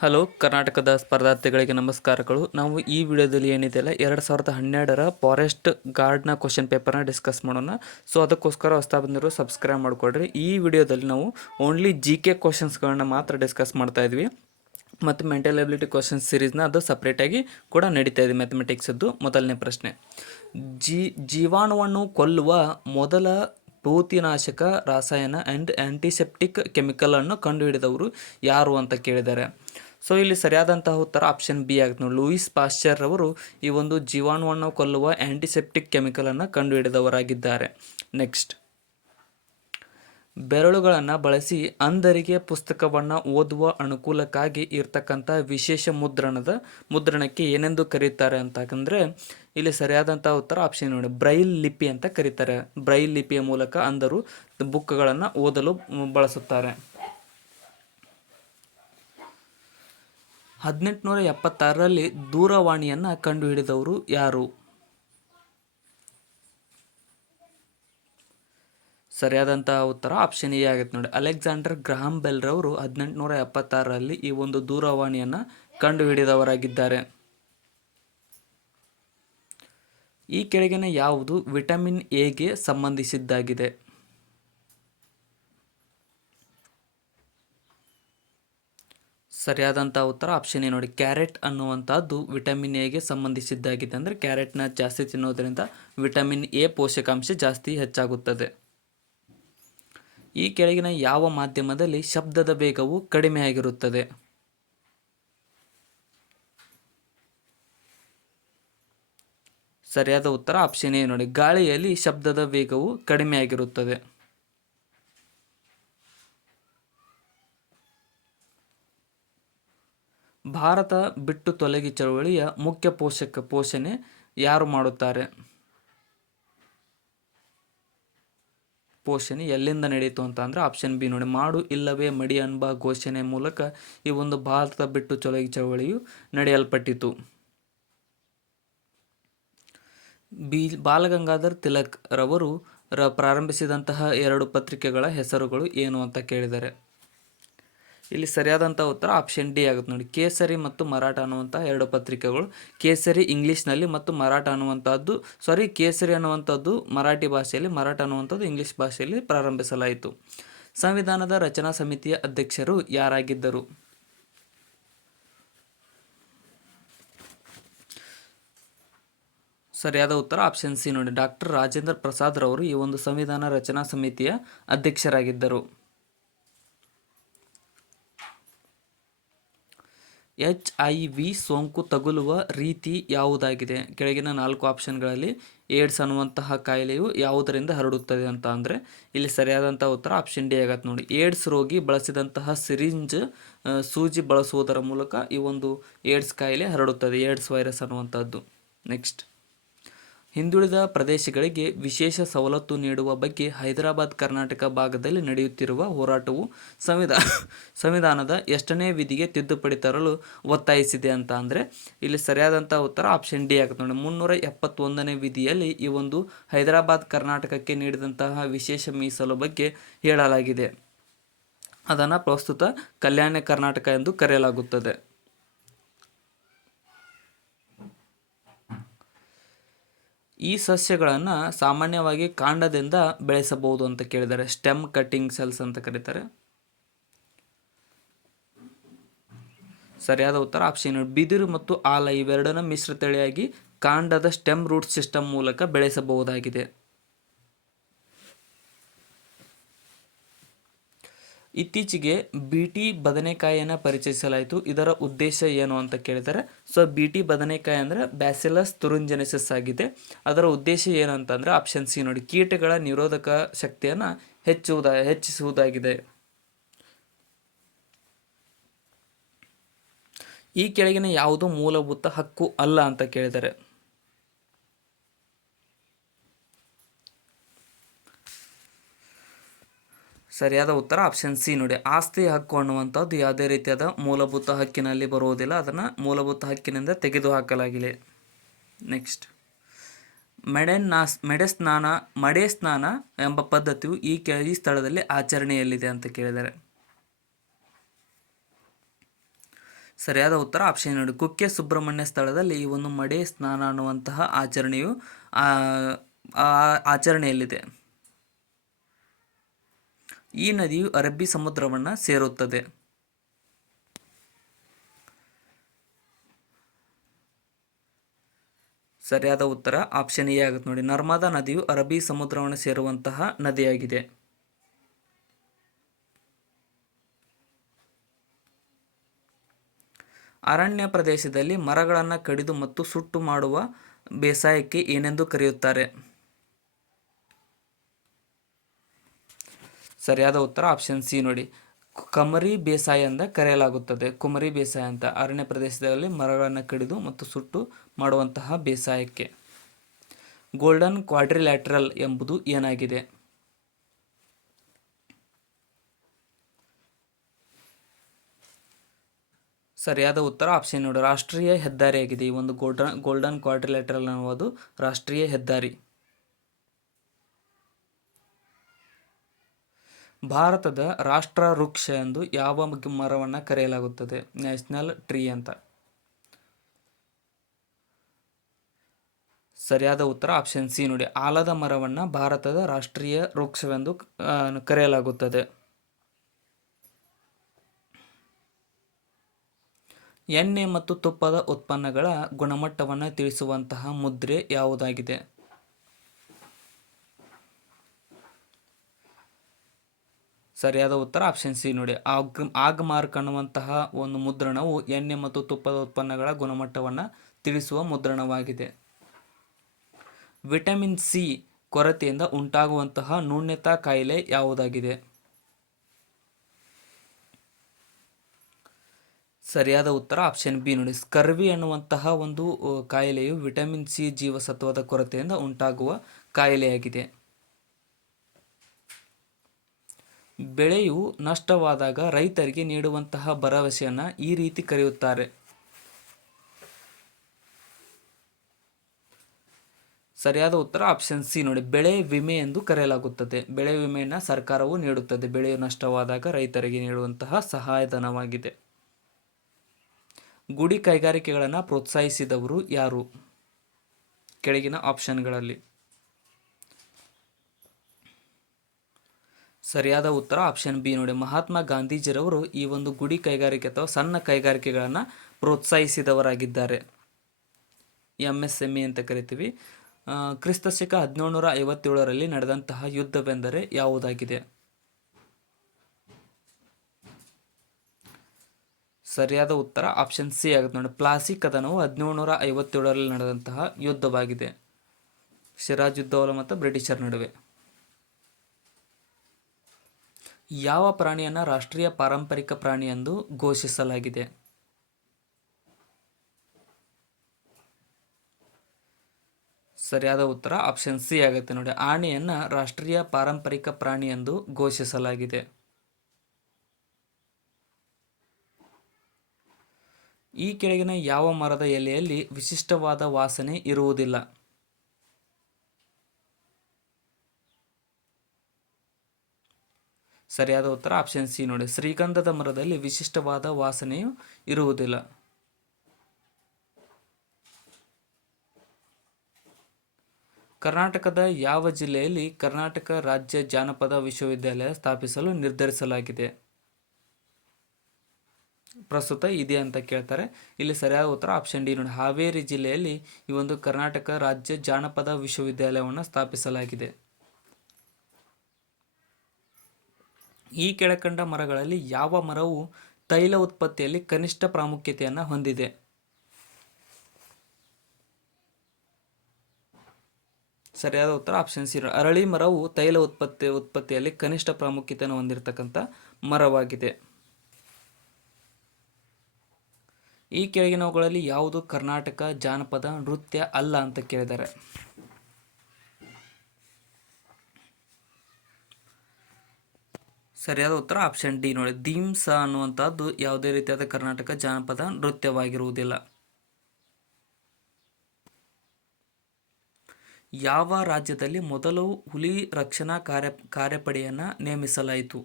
Hello ಕರ್ನಾಟಕದ ಸ್ಪರ್ಧಾರ್ಥಿಗಳಿಗೆ ನಮಸ್ಕಾರಗಳು. ನಾವು ಈ ವಿಡಿಯೋದಲ್ಲಿ ಏನಿದೆಯಲ್ಲ 2012ರ ಫಾರೆಸ್ಟ್ ಗಾರ್ಡ್ನ ಕ್ವಶನ್ ಪೇಪರ್ನ ಡಿಸ್ಕಸ್ ಮಾಡೋಣ. ಸೊ ಅದಕ್ಕೋಸ್ಕರ ಹೊಸ್ತಾ ಬಂದಿರೋ ಸಬ್ಸ್ಕ್ರೈಬ್ ಮಾಡ್ಕೊಳ್ರಿ. ಈ ವಿಡಿಯೋದಲ್ಲಿ ನಾವು ಓನ್ಲಿ GK ಕ್ವಶನ್ಸ್ಗಳನ್ನ ಮಾತ್ರ ಡಿಸ್ಕಸ್ ಮಾಡ್ತಾ ಇದ್ವಿ ಮತ್ತು ಮೆಂಟಲ್ ಎಬಿಲಿಟಿ ಕ್ವಶನ್ಸ್ ಸೀರೀಸ್ನ ಅದು ಸಪ್ರೇಟಾಗಿ ಕೂಡ ನಡೀತಾ ಇದೆ. ಮ್ಯಾಥಮೆಟಿಕ್ಸದ್ದು ಮೊದಲನೇ ಪ್ರಶ್ನೆ, ಜೀವಾಣುವನ್ನು ಕೊಲ್ಲುವ ಮೊದಲ ಭೂತಿನಾಶಕ ರಾಸಾಯನ ಆ್ಯಂಡ್ ಆ್ಯಂಟಿಸೆಪ್ಟಿಕ್ ಕೆಮಿಕಲನ್ನು ಕಂಡುಹಿಡಿದವರು ಯಾರು ಅಂತ ಕೇಳಿದ್ದಾರೆ. ಸೊ ಇಲ್ಲಿ ಸರಿಯಾದಂತಹ ಉತ್ತರ ಆಪ್ಷನ್ ಬಿ ಆಗುತ್ತೆ ನೋಡಿ. ಲೂಯಿಸ್ ಪಾಶ್ಚರ್ ಅವರು ಈ ಒಂದು ಜೀವಾಣುವನ್ನು ಕೊಲ್ಲುವ ಆ್ಯಂಟಿಸೆಪ್ಟಿಕ್ ಕೆಮಿಕಲನ್ನು ಕಂಡುಹಿಡಿದವರಾಗಿದ್ದಾರೆ. ನೆಕ್ಸ್ಟ್, ಬೆರಳುಗಳನ್ನು ಬಳಸಿ ಅಂಧರಿಗೆ ಪುಸ್ತಕವನ್ನು ಓದುವ ಅನುಕೂಲಕ್ಕಾಗಿ ಇರ್ತಕ್ಕಂಥ ವಿಶೇಷ ಮುದ್ರಣಕ್ಕೆ ಏನೆಂದು ಕರೀತಾರೆ ಅಂತಂದರೆ ಇಲ್ಲಿ ಸರಿಯಾದಂಥ ಉತ್ತರ ಆಪ್ಷನ್ ನೋಡಿ, ಬ್ರೈಲ್ ಲಿಪಿ ಅಂತ ಕರೀತಾರೆ. ಬ್ರೈಲ್ ಲಿಪಿಯ ಮೂಲಕ ಅಂಧರು ಬುಕ್ಗಳನ್ನು ಓದಲು ಬಳಸುತ್ತಾರೆ. 1876ರಲ್ಲಿ ದೂರವಾಣಿಯನ್ನು ಕಂಡುಹಿಡಿದವರು ಯಾರು? ಸರಿಯಾದಂತಹ ಉತ್ತರ ಆಪ್ಷನ್ ಎ ಆಗುತ್ತೆ ನೋಡಿ. ಅಲೆಕ್ಸಾಂಡರ್ ಗ್ರಹಾಂ ಬೆಲ್ ರವರು 1876ರಲ್ಲಿ ಈ ಒಂದು ದೂರವಾಣಿಯನ್ನು ಕಂಡುಹಿಡಿದವರಾಗಿದ್ದಾರೆ. ಈ ಕೆಳಗಿನ ಯಾವುದು ವಿಟಮಿನ್ ಎಗೆ ಸಂಬಂಧಿಸಿದ್ದಾಗಿದೆ? ಸರಿಯಾದಂಥ ಉತ್ತರ ಆಪ್ಷನ್ ಎ ನೋಡಿ, ಕ್ಯಾರೆಟ್ ಅನ್ನುವಂಥದ್ದು ವಿಟಮಿನ್ ಎಗೆ ಸಂಬಂಧಿಸಿದ್ದಾಗಿದೆ. ಅಂದರೆ ಕ್ಯಾರೆಟ್ನ ಜಾಸ್ತಿ ತಿನ್ನೋದ್ರಿಂದ ವಿಟಮಿನ್ ಎ ಪೋಷಕಾಂಶ ಜಾಸ್ತಿ ಹೆಚ್ಚಾಗುತ್ತದೆ. ಈ ಕೆಳಗಿನ ಯಾವ ಮಾಧ್ಯಮದಲ್ಲಿ ಶಬ್ದದ ವೇಗವು ಕಡಿಮೆಯಾಗಿರುತ್ತದೆ? ಸರಿಯಾದ ಉತ್ತರ ಆಪ್ಷನ್ ಎ ನೋಡಿ, ಗಾಳಿಯಲ್ಲಿ ಶಬ್ದದ ವೇಗವು ಕಡಿಮೆಯಾಗಿರುತ್ತದೆ. ಭಾರತ ಬಿಟ್ಟು ತೊಲಗಿ ಚಳವಳಿಯ ಮುಖ್ಯ ಪೋಷಣೆ ಯಾರು ಮಾಡುತ್ತಾರೆ? ಪೋಷಣೆ ಎಲ್ಲಿಂದ ನಡೆಯಿತು ಅಂತ ಅಂದರೆ ಆಪ್ಷನ್ ಬಿ ನೋಡಿ, ಮಾಡು ಇಲ್ಲವೇ ಮಡಿ ಎಂಬ ಘೋಷಣೆ ಮೂಲಕ ಈ ಒಂದು ಭಾರತ ಬಿಟ್ಟು ತೊಲಗಿ ಚಳವಳಿಯು ನಡೆಯಲ್ಪಟ್ಟಿತು. ಬಾಲಗಂಗಾಧರ್ ತಿಲಕ್ ರವರು ಪ್ರಾರಂಭಿಸಿದಂತಹ 2 ಪತ್ರಿಕೆಗಳ ಹೆಸರುಗಳು ಏನು ಅಂತ ಕೇಳಿದ್ದಾರೆ. ಇಲ್ಲಿ ಸರಿಯಾದಂಥ ಉತ್ತರ ಆಪ್ಷನ್ ಡಿ ಆಗುತ್ತೆ ನೋಡಿ, ಕೇಸರಿ ಮತ್ತು ಮರಾಠ ಅನ್ನುವಂಥ 2 ಪತ್ರಿಕೆಗಳು. ಕೇಸರಿ ಇಂಗ್ಲೀಷ್ನಲ್ಲಿ ಮತ್ತು ಮರಾಠ ಕೇಸರಿ ಅನ್ನುವಂಥದ್ದು ಮರಾಠಿ ಭಾಷೆಯಲ್ಲಿ, ಮರಾಠ ಅನ್ನುವಂಥದ್ದು ಇಂಗ್ಲೀಷ್ ಭಾಷೆಯಲ್ಲಿ ಪ್ರಾರಂಭಿಸಲಾಯಿತು. ಸಂವಿಧಾನದ ರಚನಾ ಸಮಿತಿಯ ಅಧ್ಯಕ್ಷರು ಯಾರಾಗಿದ್ದರು? ಸರಿಯಾದ ಉತ್ತರ ಆಪ್ಷನ್ ಸಿ ನೋಡಿ, ಡಾಕ್ಟರ್ ರಾಜೇಂದ್ರ ಪ್ರಸಾದ್ ರವರು ಈ ಒಂದು ಸಂವಿಧಾನ ರಚನಾ ಸಮಿತಿಯ ಅಧ್ಯಕ್ಷರಾಗಿದ್ದರು. HIV ಸೋಂಕು ತಗುಲುವ ರೀತಿ ಯಾವುದಾಗಿದೆ? ಕೆಳಗಿನ 4 ಆಪ್ಷನ್ಗಳಲ್ಲಿ ಏಡ್ಸ್ ಅನ್ನುವಂತಹ ಕಾಯಿಲೆಯು ಯಾವುದರಿಂದ ಹರಡುತ್ತದೆ ಅಂತ ಅಂದರೆ ಇಲ್ಲಿ ಸರಿಯಾದಂಥ ಉತ್ತರ ಆಪ್ಷನ್ ಡಿ ಆಗತ್ತೆ ನೋಡಿ. ಏಡ್ಸ್ ರೋಗಿ ಬಳಸಿದಂತಹ ಸಿರಿಂಜ್ ಸೂಜಿ ಬಳಸುವುದರ ಮೂಲಕ ಈ ಒಂದು ಏಡ್ಸ್ ಕಾಯಿಲೆ ಹರಡುತ್ತದೆ, ಏಡ್ಸ್ ವೈರಸ್ ಅನ್ನುವಂಥದ್ದು. ನೆಕ್ಸ್ಟ್, ಹಿಂದುಳಿದ ಪ್ರದೇಶಗಳಿಗೆ ವಿಶೇಷ ಸವಲತ್ತು ನೀಡುವ ಬಗ್ಗೆ ಹೈದರಾಬಾದ್ ಕರ್ನಾಟಕ ಭಾಗದಲ್ಲಿ ನಡೆಯುತ್ತಿರುವ ಹೋರಾಟವು ಸಂವಿಧಾನದ ಎಷ್ಟನೇ ವಿಧಿಗೆ ತಿದ್ದುಪಡಿ ತರಲು ಒತ್ತಾಯಿಸಿದೆ ಅಂತ ಅಂದರೆ ಇಲ್ಲಿ ಸರಿಯಾದಂಥ ಉತ್ತರ ಆಪ್ಷನ್ ಡಿ ಆಗುತ್ತೆ ನೋಡಿ. 371ನೇ ವಿಧಿಯಲ್ಲಿ ಈ ಒಂದು ಹೈದರಾಬಾದ್ ಕರ್ನಾಟಕಕ್ಕೆ ನೀಡಿದಂತಹ ವಿಶೇಷ ಮೀಸಲು ಬಗ್ಗೆ ಹೇಳಲಾಗಿದೆ. ಅದನ್ನು ಪ್ರಸ್ತುತ ಕಲ್ಯಾಣ ಕರ್ನಾಟಕ ಎಂದು ಕರೆಯಲಾಗುತ್ತದೆ. ಈ ಸಸ್ಯಗಳನ್ನು ಸಾಮಾನ್ಯವಾಗಿ ಕಾಂಡದಿಂದ ಬೆಳೆಸಬಹುದು ಅಂತ ಕೇಳಿದ್ದಾರೆ. ಸ್ಟೆಮ್ ಕಟ್ಟಿಂಗ್ ಸೆಲ್ಸ್ ಅಂತ ಕರೀತಾರೆ. ಸರಿಯಾದ ಉತ್ತರ ಆಪ್ಷನ್ ಬಿದಿರು ಮತ್ತು ಆಲ ಇವೆರಡನ್ನ ಮಿಶ್ರ ತಳಿಯಾಗಿ ಕಾಂಡದ ಸ್ಟೆಮ್ ರೂಟ್ ಸಿಸ್ಟಮ್ ಮೂಲಕ ಬೆಳೆಸಬಹುದಾಗಿದೆ. ಇತ್ತೀಚೆಗೆ BT ಬದನೆಕಾಯಿಯನ್ನು ಪರಿಚಯಿಸಲಾಯಿತು. ಇದರ ಉದ್ದೇಶ ಏನು ಅಂತ ಕೇಳಿದರೆ, ಸೊ BT ಬದನೆಕಾಯಿ ಅಂದರೆ ಬ್ಯಾಸಿಲಸ್ ತುರಿಂಜೆನಿಸಿಸ್ ಆಗಿದೆ. ಅದರ ಉದ್ದೇಶ ಏನು ಅಂತಂದರೆ ಆಪ್ಷನ್ ಸಿ ನೋಡಿ, ಕೀಟಗಳ ನಿರೋಧಕ ಶಕ್ತಿಯನ್ನು ಹೆಚ್ಚಿಸುವುದಾಗಿದೆ. ಈ ಕೆಳಗಿನ ಯಾವುದು ಮೂಲಭೂತ ಹಕ್ಕು ಅಲ್ಲ ಅಂತ ಕೇಳಿದರೆ ಸರಿಯಾದ ಉತ್ತರ ಆಪ್ಷನ್ ಸಿ ನೋಡಿ, ಆಸ್ತಿ ಹಕ್ಕು ಅನ್ನುವಂಥದ್ದು ಯಾವುದೇ ರೀತಿಯಾದ ಮೂಲಭೂತ ಹಕ್ಕಿನಲ್ಲಿ ಬರುವುದಿಲ್ಲ, ಅದನ್ನು ಮೂಲಭೂತ ಹಕ್ಕಿನಿಂದ ತೆಗೆದುಹಾಕಲಾಗಿದೆ. ನೆಕ್ಸ್ಟ್, ಮಡೆ ಸ್ನಾನ ಎಂಬ ಪದ್ಧತಿಯು ಈ ಸ್ಥಳದಲ್ಲಿ ಆಚರಣೆಯಲ್ಲಿದೆ ಅಂತ ಕೇಳಿದ್ದಾರೆ. ಸರಿಯಾದ ಉತ್ತರ ಆಪ್ಷನ್ ನೋಡಿ, ಕುಕ್ಕೆ ಸುಬ್ರಹ್ಮಣ್ಯ ಸ್ಥಳದಲ್ಲಿ ಈ ಒಂದು ಮಡೆ ಸ್ನಾನ ಅನ್ನುವಂತಹ ಆಚರಣೆಯು ಆಚರಣೆಯಲ್ಲಿದೆ. ಈ ನದಿಯು ಅರಬ್ಬಿ ಸಮುದ್ರವನ್ನು ಸೇರುತ್ತದೆ. ಸರಿಯಾದ ಉತ್ತರ ಆಪ್ಷನ್ ಎ ಆಗುತ್ತೆ ನೋಡಿ, ನರ್ಮದಾ ನದಿಯು ಅರಬ್ಬಿ ಸಮುದ್ರವನ್ನು ಸೇರುವಂತಹ ನದಿಯಾಗಿದೆ. ಅರಣ್ಯ ಪ್ರದೇಶದಲ್ಲಿ ಮರಗಳನ್ನು ಕಡಿದು ಮತ್ತು ಸುಟ್ಟು ಮಾಡುವ ಬೇಸಾಯಕ್ಕೆ ಏನೆಂದು ಕರೆಯುತ್ತಾರೆ? ಸರಿಯಾದ ಉತ್ತರ ಆಪ್ಷನ್ ಸಿ ನೋಡಿ, ಕಮರಿ ಬೇಸಾಯ ಅಂತ ಕರೆಯಲಾಗುತ್ತದೆ. ಕುಮರಿ ಬೇಸಾಯ ಅಂತ ಅರಣ್ಯ ಪ್ರದೇಶದಲ್ಲಿ ಮರಗಳನ್ನು ಕಡಿದು ಮತ್ತು ಸುಟ್ಟು ಮಾಡುವಂತಹ ಬೇಸಾಯಕ್ಕೆ. ಗೋಲ್ಡನ್ ಕ್ವಾಡ್ರಿಲ್ಯಾಟರಲ್ ಎಂಬುದು ಏನಾಗಿದೆ? ಸರಿಯಾದ ಉತ್ತರ ಆಪ್ಷನ್ ನೋಡಿ, ರಾಷ್ಟ್ರೀಯ ಹೆದ್ದಾರಿಯಾಗಿದೆ. ಈ ಒಂದು ಗೋಲ್ಡನ್ ಕ್ವಾಡ್ರಿಲ್ಯಾಟರಲ್ ಅನ್ನುವುದು ರಾಷ್ಟ್ರೀಯ ಹೆದ್ದಾರಿ. ಭಾರತದ ರಾಷ್ಟ್ರ ವೃಕ್ಷ ಎಂದು ಯಾವ ಮರವನ್ನು ಕರೆಯಲಾಗುತ್ತದೆ? ನ್ಯಾಷನಲ್ ಟ್ರೀ ಅಂತ. ಸರಿಯಾದ ಉತ್ತರ ಆಪ್ಷನ್ ಸಿ ನೋಡಿ, ಆಲದ ಮರವನ್ನು ಭಾರತದ ರಾಷ್ಟ್ರೀಯ ವೃಕ್ಷವೆಂದು ಕರೆಯಲಾಗುತ್ತದೆ. ಎಣ್ಣೆ ಮತ್ತು ತುಪ್ಪದ ಉತ್ಪನ್ನಗಳ ಗುಣಮಟ್ಟವನ್ನು ತಿಳಿಸುವಂತಹ ಮುದ್ರೆ ಯಾವುದಾಗಿದೆ? ಸರಿಯಾದ ಉತ್ತರ ಆಪ್ಷನ್ ಸಿ ನೋಡಿ, ಆಗ್ಮಾರ್ಕ್ ಅನ್ನುವಂತಹ ಒಂದು ಮುದ್ರಣವು ಎಣ್ಣೆ ಮತ್ತು ತುಪ್ಪದ ಉತ್ಪನ್ನಗಳ ಗುಣಮಟ್ಟವನ್ನು ತಿಳಿಸುವ ಮುದ್ರಣವಾಗಿದೆ. ವಿಟಮಿನ್ ಸಿ ಕೊರತೆಯಿಂದ ಉಂಟಾಗುವಂತಹ ನ್ಯೂನತಾ ಕಾಯಿಲೆ ಯಾವುದಾಗಿದೆ? ಸರಿಯಾದ ಉತ್ತರ ಆಪ್ಷನ್ ಬಿ ನೋಡಿ, ಸ್ಕರ್ವಿ ಅನ್ನುವಂತಹ ಒಂದು ಕಾಯಿಲೆಯು ವಿಟಮಿನ್ ಸಿ ಜೀವಸತ್ವದ ಕೊರತೆಯಿಂದ ಉಂಟಾಗುವ ಕಾಯಿಲೆಯಾಗಿದೆ. ಬೆಳೆಯು ನಷ್ಟವಾದಾಗ ರೈತರಿಗೆ ನೀಡುವಂತಹ ಭರವಸೆಯನ್ನು ಈ ರೀತಿ ಕರೆಯುತ್ತಾರೆ. ಸರಿಯಾದ ಉತ್ತರ ಆಪ್ಷನ್ ಸಿ ನೋಡಿ, ಬೆಳೆ ವಿಮೆ ಎಂದು ಕರೆಯಲಾಗುತ್ತದೆ. ಬೆಳೆ ವಿಮೆಯನ್ನು ಸರ್ಕಾರವು ನೀಡುತ್ತದೆ. ಬೆಳೆಯು ನಷ್ಟವಾದಾಗ ರೈತರಿಗೆ ನೀಡುವಂತಹ ಸಹಾಯಧನವಾಗಿದೆ. ಗುಡಿ ಕೈಗಾರಿಕೆಗಳನ್ನು ಪ್ರೋತ್ಸಾಹಿಸಿದವರು ಯಾರು? ಕೆಳಗಿನ ಆಪ್ಷನ್ಗಳಲ್ಲಿ. ಸರಿಯಾದ ಉತ್ತರ ಆಪ್ಷನ್ ಬಿ ನೋಡಿ, ಮಹಾತ್ಮ ಗಾಂಧೀಜಿರವರು ಈ ಒಂದು ಗುಡಿ ಕೈಗಾರಿಕೆ ಅಥವಾ ಸಣ್ಣ ಕೈಗಾರಿಕೆಗಳನ್ನು ಪ್ರೋತ್ಸಾಹಿಸಿದವರಾಗಿದ್ದಾರೆ. MSME ಅಂತ ಕರಿತೀವಿ. ಕ್ರಿಸ್ತಶಕ 1757ರಲ್ಲಿ ನಡೆದಂತಹ ಯುದ್ಧವೆಂದರೆ ಯಾವುದಾಗಿದೆ? ಸರಿಯಾದ ಉತ್ತರ ಆಪ್ಷನ್ ಸಿ ಆಗುತ್ತೆ ನೋಡಿ, ಪ್ಲಾಸಿ ಕದನವು 1757ರಲ್ಲಿ ನಡೆದಂತಹ ಯುದ್ಧವಾಗಿದೆ. ಸಿರಾಜುದ್ದೌಲಾ ಮತ್ತು ಬ್ರಿಟಿಷರ್ ನಡುವೆ. ಯಾವ ಪ್ರಾಣಿಯನ್ನು ರಾಷ್ಟ್ರೀಯ ಪಾರಂಪರಿಕ ಪ್ರಾಣಿ ಎಂದು ಘೋಷಿಸಲಾಗಿದೆ? ಸರಿಯಾದ ಉತ್ತರ ಆಪ್ಷನ್ ಸಿ ಆಗುತ್ತೆ ನೋಡಿ, ಆನೆಯನ್ನು ರಾಷ್ಟ್ರೀಯ ಪಾರಂಪರಿಕ ಪ್ರಾಣಿ ಎಂದು ಘೋಷಿಸಲಾಗಿದೆ. ಈ ಕೆಳಗಿನ ಯಾವ ಮರದ ಎಲೆಯಲ್ಲಿ ವಿಶಿಷ್ಟವಾದ ವಾಸನೆ ಇರುವುದಿಲ್ಲ? ಸರಿಯಾದ ಉತ್ತರ ಆಪ್ಷನ್ ಸಿ ನೋಡಿ, ಶ್ರೀಗಂಧದ ಮರದಲ್ಲಿ ವಿಶಿಷ್ಟವಾದ ವಾಸನೆಯು ಇರುವುದಿಲ್ಲ. ಕರ್ನಾಟಕದ ಯಾವ ಜಿಲ್ಲೆಯಲ್ಲಿ ಕರ್ನಾಟಕ ರಾಜ್ಯ ಜಾನಪದ ವಿಶ್ವವಿದ್ಯಾಲಯ ಸ್ಥಾಪಿಸಲು ನಿರ್ಧರಿಸಲಾಗಿದೆ? ಪ್ರಸ್ತುತ ಇದೆ ಅಂತ ಕೇಳ್ತಾರೆ. ಇಲ್ಲಿ ಸರಿಯಾದ ಉತ್ತರ ಆಪ್ಷನ್ ಡಿ ನೋಡಿ, ಹಾವೇರಿ ಜಿಲ್ಲೆಯಲ್ಲಿ ಈ ಒಂದು ಕರ್ನಾಟಕ ರಾಜ್ಯ ಜಾನಪದ ವಿಶ್ವವಿದ್ಯಾಲಯವನ್ನು ಸ್ಥಾಪಿಸಲಾಗಿದೆ. ಈ ಕೆಳಕಂಡ ಮರಗಳಲ್ಲಿ ಯಾವ ಮರವು ತೈಲ ಉತ್ಪತ್ತಿಯಲ್ಲಿ ಕನಿಷ್ಠ ಪ್ರಾಮುಖ್ಯತೆಯನ್ನು ಹೊಂದಿದೆ? ಸರಿಯಾದ ಉತ್ತರ ಆಪ್ಷನ್ ಸಿ, ಅರಳಿ ಮರವು ತೈಲ ಉತ್ಪತ್ತಿಯಲ್ಲಿ ಕನಿಷ್ಠ ಪ್ರಾಮುಖ್ಯತೆಯನ್ನು ಹೊಂದಿರತಕ್ಕಂಥ ಮರವಾಗಿದೆ. ಈ ಕೆಳಗಿನವುಗಳಲ್ಲಿ ಯಾವುದು ಕರ್ನಾಟಕ ಜಾನಪದ ನೃತ್ಯ ಅಲ್ಲ ಅಂತ ಕೇಳಿದ್ದಾರೆ? ಸರಿಯಾದ ಉತ್ತರ ಆಪ್ಷನ್ ಡಿ ನೋಡಿ, ದೀಮ್ಸ ಅನ್ನುವಂಥದ್ದು ಯಾವುದೇ ರೀತಿಯಾದ ಕರ್ನಾಟಕ ಜಾನಪದ ನೃತ್ಯವಾಗಿರುವುದಿಲ್ಲ. ಯಾವ ರಾಜ್ಯದಲ್ಲಿ ಮೊದಲು ಹುಲಿ ರಕ್ಷಣಾ ಕಾರ್ಯಪಡೆಯನ್ನು ನೇಮಿಸಲಾಯಿತು?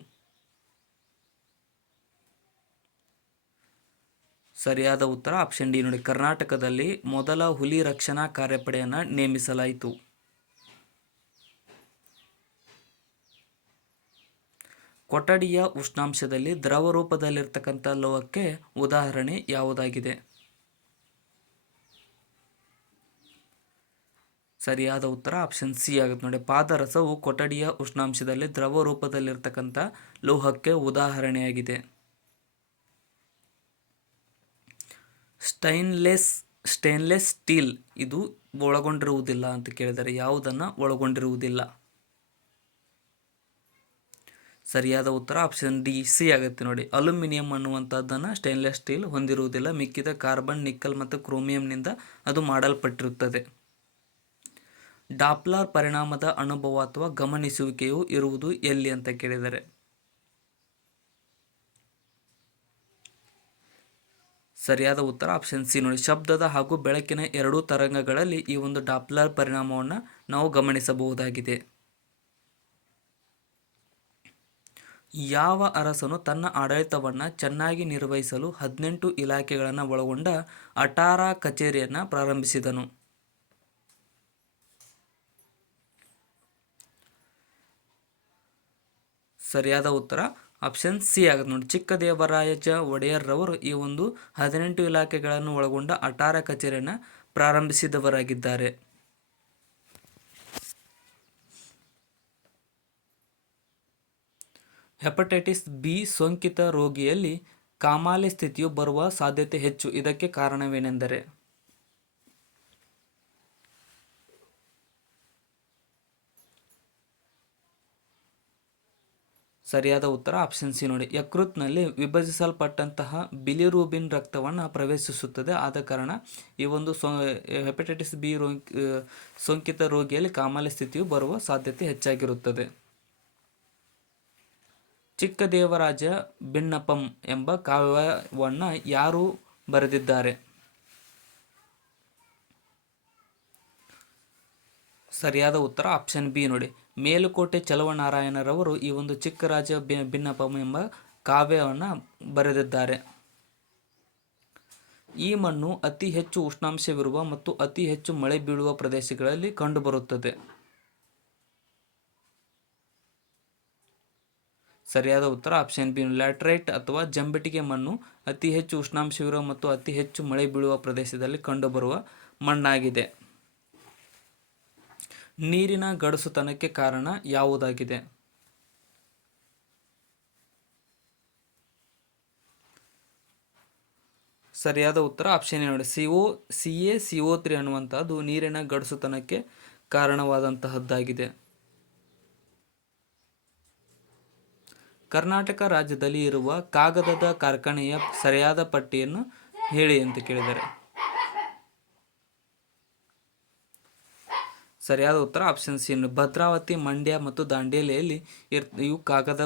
ಸರಿಯಾದ ಉತ್ತರ ಆಪ್ಷನ್ ಡಿ ನೋಡಿ, ಕರ್ನಾಟಕದಲ್ಲಿ ಮೊದಲ ಹುಲಿ ರಕ್ಷಣಾ ಕಾರ್ಯಪಡೆಯನ್ನು ನೇಮಿಸಲಾಯಿತು. ಕೊಠಡಿಯ ಉಷ್ಣಾಂಶದಲ್ಲಿ ದ್ರವ ರೂಪದಲ್ಲಿರ್ತಕ್ಕಂಥ ಲೋಹಕ್ಕೆ ಉದಾಹರಣೆ ಯಾವುದಾಗಿದೆ? ಸರಿಯಾದ ಉತ್ತರ ಆಪ್ಷನ್ ಸಿ ಆಗುತ್ತೆ ನೋಡಿ, ಪಾದರಸವು ಕೊಠಡಿಯ ಉಷ್ಣಾಂಶದಲ್ಲಿ ದ್ರವ ರೂಪದಲ್ಲಿರ್ತಕ್ಕಂಥ ಲೋಹಕ್ಕೆ ಉದಾಹರಣೆಯಾಗಿದೆ. ಸ್ಟೇನ್ಲೆಸ್ ಸ್ಟೀಲ್ ಇದು ಒಳಗೊಂಡಿರುವುದಿಲ್ಲ ಅಂತ ಕೇಳಿದರೆ ಯಾವುದನ್ನು ಒಳಗೊಂಡಿರುವುದಿಲ್ಲ? ಸರಿಯಾದ ಉತ್ತರ ಆಪ್ಷನ್ ಡಿ ಸಿ ಆಗುತ್ತೆ ನೋಡಿ, ಅಲ್ಯೂಮಿನಿಯಂ ಅನ್ನುವಂಥದ್ದನ್ನು ಸ್ಟೇನ್ಲೆಸ್ ಸ್ಟೀಲ್ ಹೊಂದಿರುವುದಿಲ್ಲ. ಮಿಕ್ಕಿದ ಕಾರ್ಬನ್, ನಿಕ್ಕಲ್ ಮತ್ತು ಕ್ರೋಮಿಯಂನಿಂದ ಅದು ಮಾಡಲ್ಪಟ್ಟಿರುತ್ತದೆ. ಡಾಪ್ಲರ್ ಪರಿಣಾಮದ ಅನುಭವ ಅಥವಾ ಗಮನಿಸುವಿಕೆಯು ಇರುವುದು ಎಲ್ಲಿ ಅಂತ ಕೇಳಿದರೆ? ಸರಿಯಾದ ಉತ್ತರ ಆಪ್ಷನ್ ಸಿ ನೋಡಿ, ಶಬ್ದದ ಹಾಗೂ ಬೆಳಕಿನ ಎರಡೂ ತರಂಗಗಳಲ್ಲಿ ಈ ಒಂದು ಡಾಪ್ಲರ್ ಪರಿಣಾಮವನ್ನು ನಾವು ಗಮನಿಸಬಹುದಾಗಿದೆ. ಯಾವ ಅರಸನು ತನ್ನ ಆಡಳಿತವನ್ನು ಚೆನ್ನಾಗಿ ನಿರ್ವಹಿಸಲು 18 ಇಲಾಖೆಗಳನ್ನು ಒಳಗೊಂಡ ಅಟಾರಾ ಕಚೇರಿಯನ್ನು ಪ್ರಾರಂಭಿಸಿದನು? ಸರಿಯಾದ ಉತ್ತರ ಆಪ್ಷನ್ ಸಿ ಆಗುತ್ತೆ ನೋಡಿ, ಚಿಕ್ಕದೇವರಾಯ ಒಡೆಯರ್ರವರು ಈ ಒಂದು 18 ಇಲಾಖೆಗಳನ್ನು ಒಳಗೊಂಡ ಅಟಾರ ಕಚೇರಿಯನ್ನು ಪ್ರಾರಂಭಿಸಿದವರಾಗಿದ್ದಾರೆ. ಹೆಪಟೈಟಿಸ್ ಬಿ ಸೋಂಕಿತ ರೋಗಿಯಲ್ಲಿ ಕಾಮಾಲೆ ಸ್ಥಿತಿಯು ಬರುವ ಸಾಧ್ಯತೆ ಹೆಚ್ಚು, ಇದಕ್ಕೆ ಕಾರಣವೇನೆಂದರೆ? ಸರಿಯಾದ ಉತ್ತರ ಆಪ್ಷನ್ ಸಿ ನೋಡಿ, ಯಕೃತ್ನಲ್ಲಿ ವಿಭಜಿಸಲ್ಪಟ್ಟಂತಹ ಬಿಲಿರೂಬಿನ್ ರಕ್ತವನ್ನು ಪ್ರವೇಶಿಸುತ್ತದೆ. ಆದ ಕಾರಣ ಈ ಒಂದು ಹೆಪಟೈಟಿಸ್ ಬಿ ಸೋಂಕಿತ ರೋಗಿಯಲ್ಲಿ ಕಾಮಾಲೆ ಸ್ಥಿತಿಯು ಬರುವ ಸಾಧ್ಯತೆ ಹೆಚ್ಚಾಗಿರುತ್ತದೆ. ಚಿಕ್ಕದೇವರಾಜ ಭಿನ್ನಪಂ ಎಂಬ ಕಾವ್ಯವನ್ನು ಯಾರು ಬರೆದಿದ್ದಾರೆ? ಸರಿಯಾದ ಉತ್ತರ ಆಪ್ಷನ್ ಬಿ ನೋಡಿ, ಮೇಲುಕೋಟೆ ಚಲವನಾರಾಯಣರವರು ಈ ಒಂದು ಚಿಕ್ಕರಾಜ ಭಿನ್ನಪಂ ಎಂಬ ಕಾವ್ಯವನ್ನು ಬರೆದಿದ್ದಾರೆ. ಈ ಮಣ್ಣು ಅತಿ ಹೆಚ್ಚು ಉಷ್ಣಾಂಶವಿರುವ ಮತ್ತು ಅತಿ ಹೆಚ್ಚು ಮಳೆ ಬೀಳುವ ಪ್ರದೇಶಗಳಲ್ಲಿ ಕಂಡುಬರುತ್ತದೆ. ಸರಿಯಾದ ಉತ್ತರ ಆಪ್ಷನ್ ಬಿ, ಲ್ಯಾಟರೈಟ್ ಅಥವಾ ಜಂಬೆಟಿಗೆ ಮಣ್ಣು ಅತಿ ಹೆಚ್ಚು ಉಷ್ಣಾಂಶವಿರುವ ಮತ್ತು ಅತಿ ಹೆಚ್ಚು ಮಳೆ ಬೀಳುವ ಪ್ರದೇಶದಲ್ಲಿ ಕಂಡುಬರುವ ಮಣ್ಣಾಗಿದೆ. ನೀರಿನ ಗಡಸುತನಕ್ಕೆ ಕಾರಣ ಯಾವುದಾಗಿದೆ? ಸರಿಯಾದ ಉತ್ತರ ಆಪ್ಷನ್ ನೋಡಿ, CaCO3 ಅನ್ನುವಂಥದ್ದು ನೀರಿನ ಗಡಸುತನಕ್ಕೆ ಕಾರಣವಾದಂತಹದ್ದಾಗಿದೆ. ಕರ್ನಾಟಕ ರಾಜ್ಯದಲ್ಲಿ ಇರುವ ಕಾಗದದ ಕಾರ್ಖಾನೆಯ ಸರಿಯಾದ ಪಟ್ಟಿಯನ್ನು ಹೇಳಿ ಅಂತ ಕೇಳಿದ್ದಾರೆ. ಸರಿಯಾದ ಉತ್ತರ ಆಪ್ಷನ್ ಸಿ, ಭದ್ರಾವತಿ, ಮಂಡ್ಯ ಮತ್ತು ದಾಂಡೇಲಿಯಲ್ಲಿ ಇವು ಕಾಗದ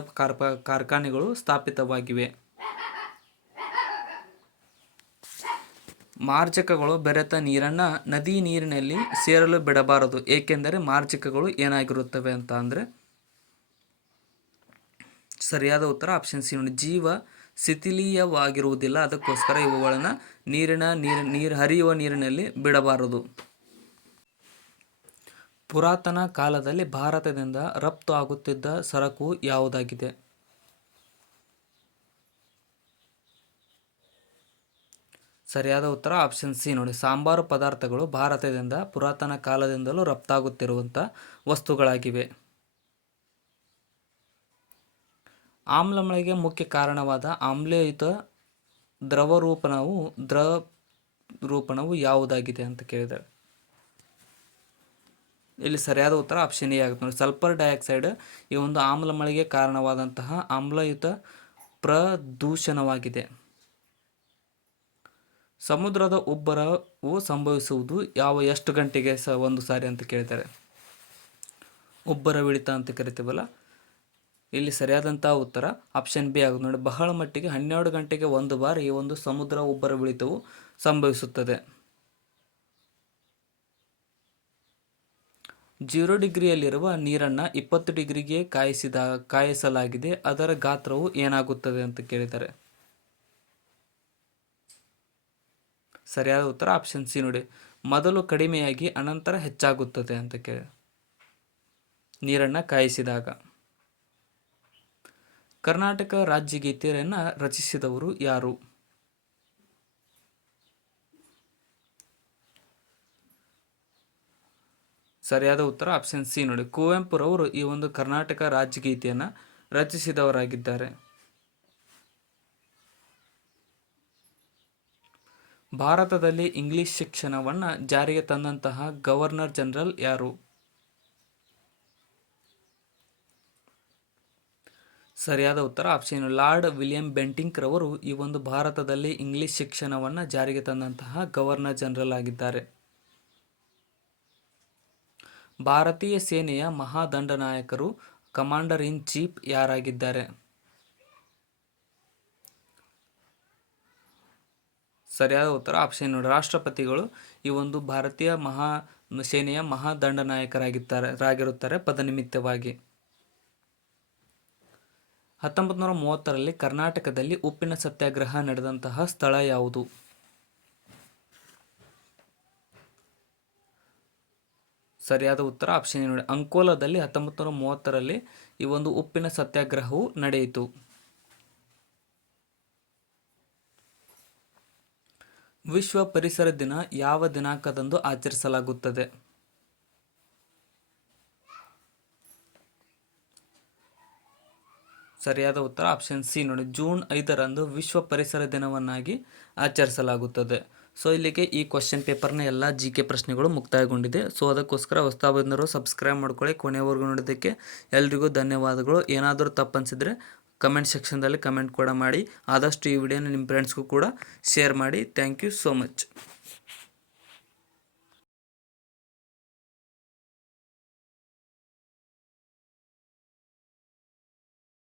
ಕಾರ್ಖಾನೆಗಳು ಸ್ಥಾಪಿತವಾಗಿವೆ. ಮಾರ್ಜಕಗಳು ಬೆರೆತ ನೀರನ್ನು ನದಿ ನೀರಿನಲ್ಲಿ ಸೇರಲು ಬಿಡಬಾರದು, ಏಕೆಂದರೆ ಮಾರ್ಜಕಗಳು ಏನಾಗಿರುತ್ತವೆ ಅಂತ ಅಂದರೆ? ಸರಿಯಾದ ಉತ್ತರ ಆಪ್ಷನ್ ಸಿ ನೋಡಿ, ಜೀವ ಶಿಥಿಲೀಯವಾಗಿರುವುದಿಲ್ಲ, ಅದಕ್ಕೋಸ್ಕರ ಇವುಗಳನ್ನು ಹರಿಯುವ ನೀರಿನಲ್ಲಿ ಬಿಡಬಾರದು. ಪುರಾತನ ಕಾಲದಲ್ಲಿ ಭಾರತದಿಂದ ರಫ್ತು ಆಗುತ್ತಿದ್ದ ಸರಕು ಯಾವುದಾಗಿದೆ? ಸರಿಯಾದ ಉತ್ತರ ಆಪ್ಷನ್ ಸಿ ನೋಡಿ, ಸಾಂಬಾರು ಪದಾರ್ಥಗಳು ಭಾರತದಿಂದ ಪುರಾತನ ಕಾಲದಿಂದಲೂ ರಫ್ತಾಗುತ್ತಿರುವಂಥ ವಸ್ತುಗಳಾಗಿವೆ. ಆಮ್ಲಮಳೆಗೆ ಮುಖ್ಯ ಕಾರಣವಾದ ಆಮ್ಲಯುತ ದ್ರವರೂಪಣವು ಯಾವುದಾಗಿದೆ ಅಂತ ಕೇಳಿದ್ದಾರೆ. ಇಲ್ಲಿ ಸರಿಯಾದ ಉತ್ತರ ಆಪ್ಷನ್ ಎ ಆಗುತ್ತೆ ನೋಡಿ, ಸಲ್ಫರ್ ಡೈಆಕ್ಸೈಡ್ ಈ ಒಂದು ಆಮ್ಲಮಳೆಗೆ ಕಾರಣವಾದಂತಹ ಆಮ್ಲಯುತ ಪ್ರದೂಷಣವಾಗಿದೆ. ಸಮುದ್ರದ ಉಬ್ಬರವು ಸಂಭವಿಸುವುದು ಎಷ್ಟು ಗಂಟೆಗೆ ಒಂದು ಸಾರಿ ಅಂತ ಕೇಳ್ತಾರೆ? ಉಬ್ಬರವಿಳಿತ ಅಂತ ಕರಿತೀವಲ್ಲ, ಇಲ್ಲಿ ಸರಿಯಾದಂತಹ ಉತ್ತರ ಆಪ್ಷನ್ ಬಿ ಆಗುತ್ತೆ ನೋಡಿ, ಬಹಳ ಮಟ್ಟಿಗೆ 12 ಗಂಟೆಗೆ ಒಂದು ಬಾರಿ ಈ ಒಂದು ಸಮುದ್ರ ಉಬ್ಬರವಿಳಿತವು ಸಂಭವಿಸುತ್ತದೆ. 0 ಡಿಗ್ರಿಯಲ್ಲಿರುವ ನೀರನ್ನು 20 ಡಿಗ್ರಿಗೆ ಕಾಯಿಸಲಾಗಿದೆ, ಅದರ ಗಾತ್ರವು ಏನಾಗುತ್ತದೆ ಅಂತ ಕೇಳಿದ್ದಾರೆ. ಸರಿಯಾದ ಉತ್ತರ ಆಪ್ಷನ್ ಸಿ ನೋಡಿ, ಮೊದಲು ಕಡಿಮೆಯಾಗಿ ಅನಂತರ ಹೆಚ್ಚಾಗುತ್ತದೆ ಅಂತ ಕೇಳಿ, ನೀರನ್ನು ಕಾಯಿಸಿದಾಗ. ಕರ್ನಾಟಕ ರಾಜ್ಯಗೀತೆಯನ್ನು ರಚಿಸಿದವರು ಯಾರು? ಸರಿಯಾದ ಉತ್ತರ ಆಪ್ಷನ್ ಸಿ ನೋಡಿ, ಕುವೆಂಪುರವರು ಈ ಒಂದು ಕರ್ನಾಟಕ ರಾಜ್ಯಗೀತೆಯನ್ನು ರಚಿಸಿದವರಾಗಿದ್ದಾರೆ. ಭಾರತದಲ್ಲಿ ಇಂಗ್ಲಿಷ್ ಶಿಕ್ಷಣವನ್ನು ಜಾರಿಗೆ ತಂದಂತಹ ಗವರ್ನರ್ ಜನರಲ್ ಯಾರು? ಸರಿಯಾದ ಉತ್ತರ ಆಪ್ಷನ್ ಲಾರ್ಡ್ ವಿಲಿಯಂ ಬೆಂಟಿಂಕ್ ರವರು ಈ ಒಂದು ಭಾರತದಲ್ಲಿ ಇಂಗ್ಲಿಷ್ ಶಿಕ್ಷಣವನ್ನು ಜಾರಿಗೆ ತಂದಂತಹ ಗವರ್ನರ್ ಜನರಲ್ ಆಗಿದ್ದಾರೆ. ಭಾರತೀಯ ಸೇನೆಯ ಮಹಾದಂಡನಾಯಕರು ಕಮಾಂಡರ್ ಇನ್ ಚೀಫ್ ಯಾರಾಗಿದ್ದಾರೆ? ಸರಿಯಾದ ಉತ್ತರ ಆಪ್ಷನ್ ನೋಡಿ, ರಾಷ್ಟ್ರಪತಿಗಳು ಈ ಒಂದು ಭಾರತೀಯ ಸೇನೆಯ ಮಹಾದಂಡನಾಯಕರಾಗಿರುತ್ತಾರೆ ಪದನಿಮಿತ್ತವಾಗಿ. 1930ರಲ್ಲಿ ಕರ್ನಾಟಕದಲ್ಲಿ ಉಪ್ಪಿನ ಸತ್ಯಾಗ್ರಹ ನಡೆದಂತಹ ಸ್ಥಳ ಯಾವುದು? ಸರಿಯಾದ ಉತ್ತರ ಆಪ್ಷನ್ ನೋಡಿ, ಅಂಕೋಲಾದಲ್ಲಿ 1930ರಲ್ಲಿ ಈ ಒಂದು ಉಪ್ಪಿನ ಸತ್ಯಾಗ್ರಹವು ನಡೆಯಿತು. ವಿಶ್ವ ಪರಿಸರ ದಿನ ಯಾವ ದಿನಾಂಕದಂದು ಆಚರಿಸಲಾಗುತ್ತದೆ? ಸರಿಯಾದ ಉತ್ತರ ಆಪ್ಷನ್ ಸಿ ನೋಡಿ, ಜೂನ್ 5ರಂದು ವಿಶ್ವ ಪರಿಸರ ದಿನವನ್ನಾಗಿ ಆಚರಿಸಲಾಗುತ್ತದೆ. ಸೊ ಇಲ್ಲಿಗೆ ಈ ಕ್ವಶನ್ ಪೇಪರ್ನ ಎಲ್ಲ GK ಪ್ರಶ್ನೆಗಳು ಮುಕ್ತಾಯಗೊಂಡಿದೆ. ಸೊ ಅದಕ್ಕೋಸ್ಕರ ಹೊಸದಾಗಿ ಬಂದವರು ಸಬ್ಸ್ಕ್ರೈಬ್ ಮಾಡ್ಕೊಳ್ಳಿ. ಕೊನೆಯವರೆಗೂ ನೋಡೋದಕ್ಕೆ ಎಲ್ರಿಗೂ ಧನ್ಯವಾದಗಳು. ಏನಾದರೂ ತಪ್ಪನಿಸಿದ್ರೆ ಕಮೆಂಟ್ ಸೆಕ್ಷನ್ದಲ್ಲಿ ಕಮೆಂಟ್ ಕೂಡ ಮಾಡಿ. ಆದಷ್ಟು ಈ ವಿಡಿಯೋನ ನಿಮ್ಮ ಫ್ರೆಂಡ್ಸ್ಗೂ ಕೂಡ ಶೇರ್ ಮಾಡಿ. Thank you so much.